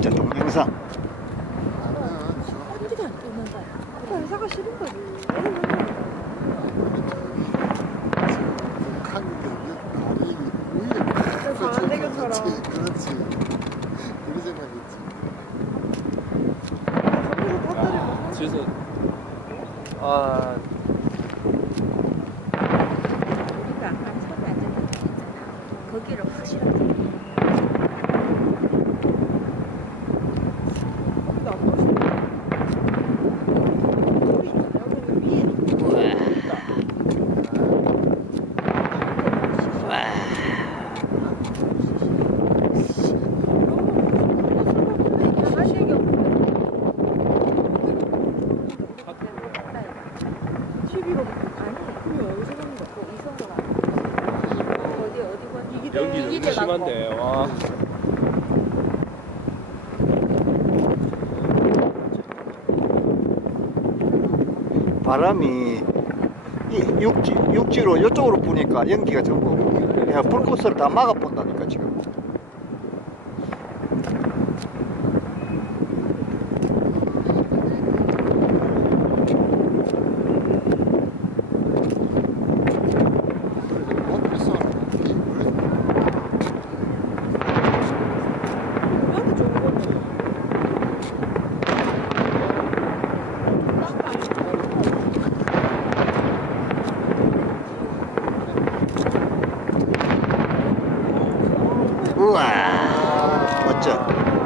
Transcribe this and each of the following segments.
진짜 거기서 터뜨리고. 그래서 아 우리가 아까 처음에 앉았던 데 있잖아. 거기를 확실하게 거기도 안 멋있어. 여기는 위에. 할 얘기 없는데. 12로 아니 그럼 여기서 가는 거그 이성으로 어디 어디 가 이기대 연기 너무 이기대 심한데. 와. 바람이 이 육지, 육지로 이쪽으로 부니까 연기가 전부. 야, 불꽃을 다 막아 본다니까 지금. 어디서 이 우리한테 좋은 건데 우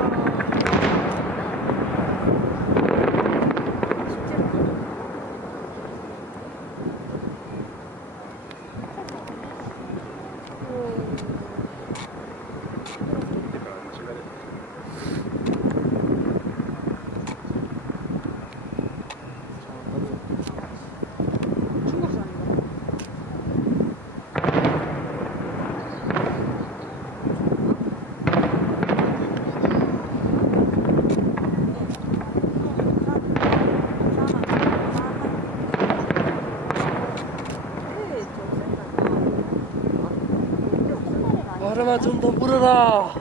바람아 좀 더 불어라.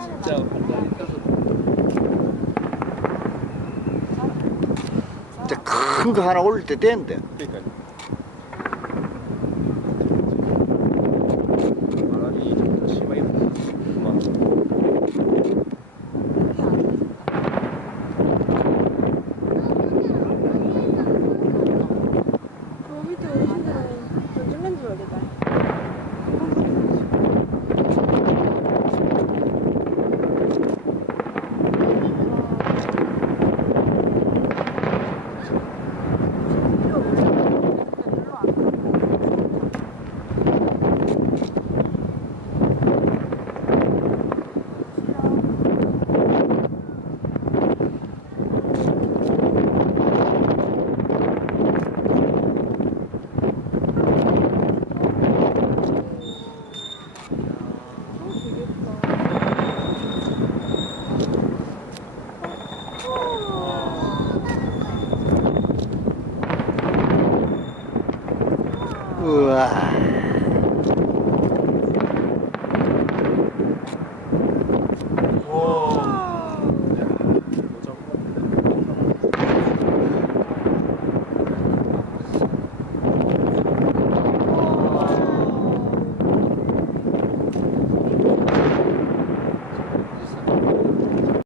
진짜 이제 큰 거 하나 올릴 때 된대. 그러니까 좀 만들어야겠다. Wah.